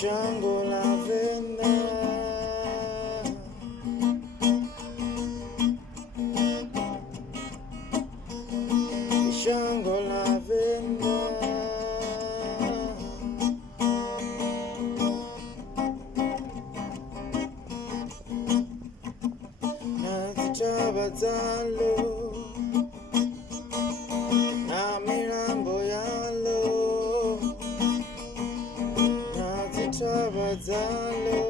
shango la venda, shango la venda, nazitabatzalo na mirambo yalo, nazitabatzalo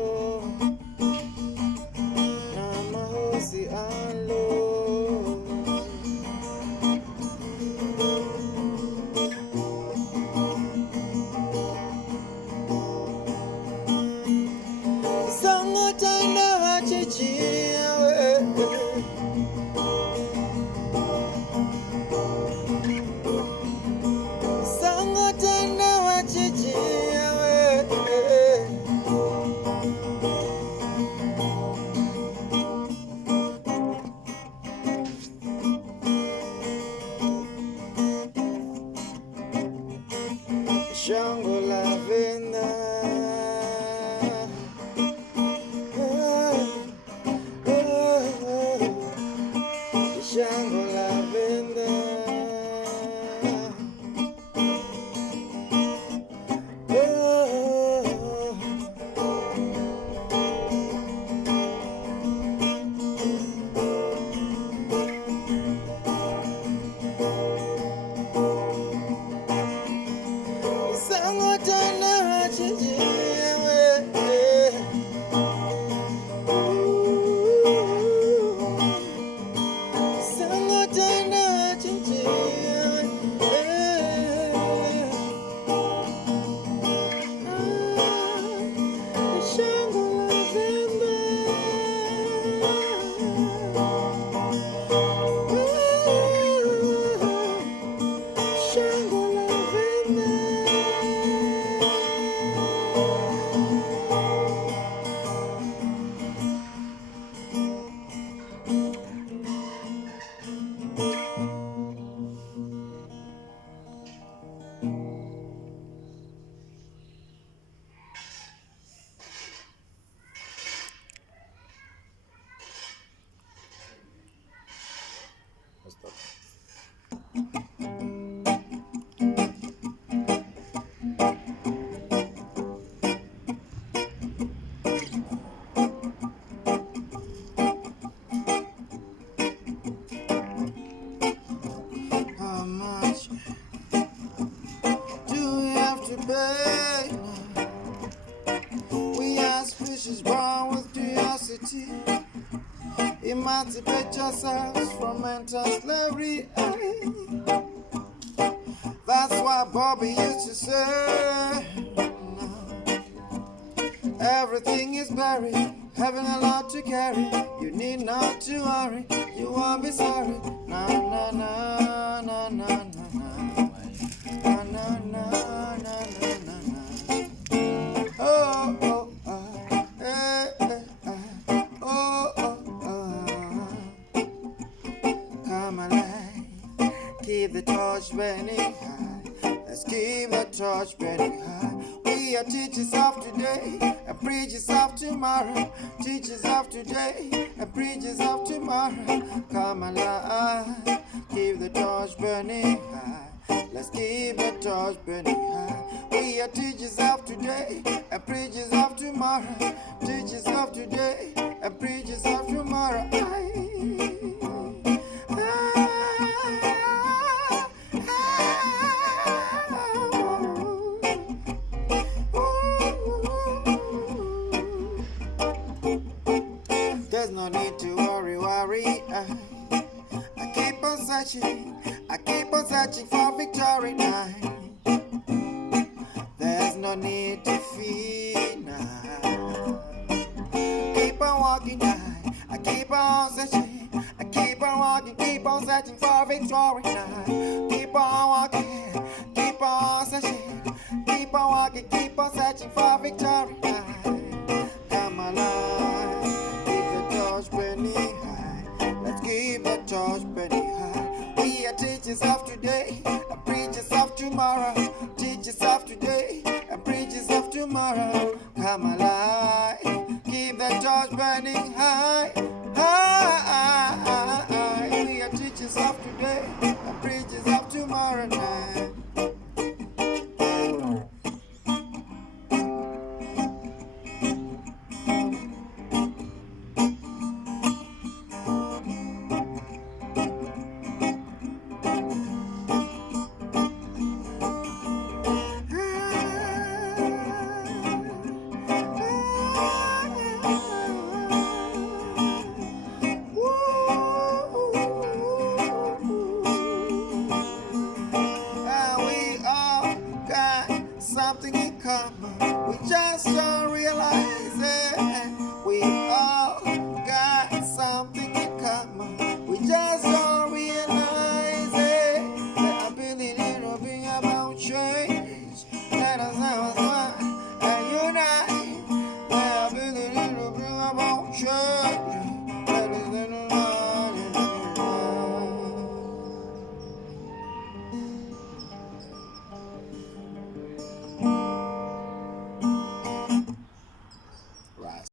na mahosi alo. Sangotana wachichiwe, sangotana wachichiwe, shango la venda, shango la venda, sangotana wachichiwe, sangotana wachichiwe, shango la venda, shango la venda. How much do we have to pay? We are species born with curiosity. Emancipate yourselves from mental slavery. That's what Bobby used to say. Everything is buried, having a lot to carry. You need not to worry, you won't be sorry. Na na na na na na na na na na na na na. Oh oh eh oh oh. Come alive, keep the torch burning high. Let's keep the torch burning high. We are teachers of today and preachers of tomorrow. Teachers of today and preachers of tomorrow. Come alive, keep the torch burning high. Let's keep the torch burning high. We are teachers of today and preachers of tomorrow. Teachers of today and preachers of tomorrow. There's no need to worry. I keep on searching for victory now. There's no need to fear now. Keep on walking now. I keep on searching for victory now. Keep on walking, keep on searching, keep on walking, keep on searching for victory now. Come alive, keep the torch burning high. Let's keep the torch burning high. We are teachers of today and preachers of tomorrow. Teachers of today and preachers of tomorrow. come alive. Keep the torch burning high, high. We are teachers of today and preachers of tomorrow night. We all got something in common.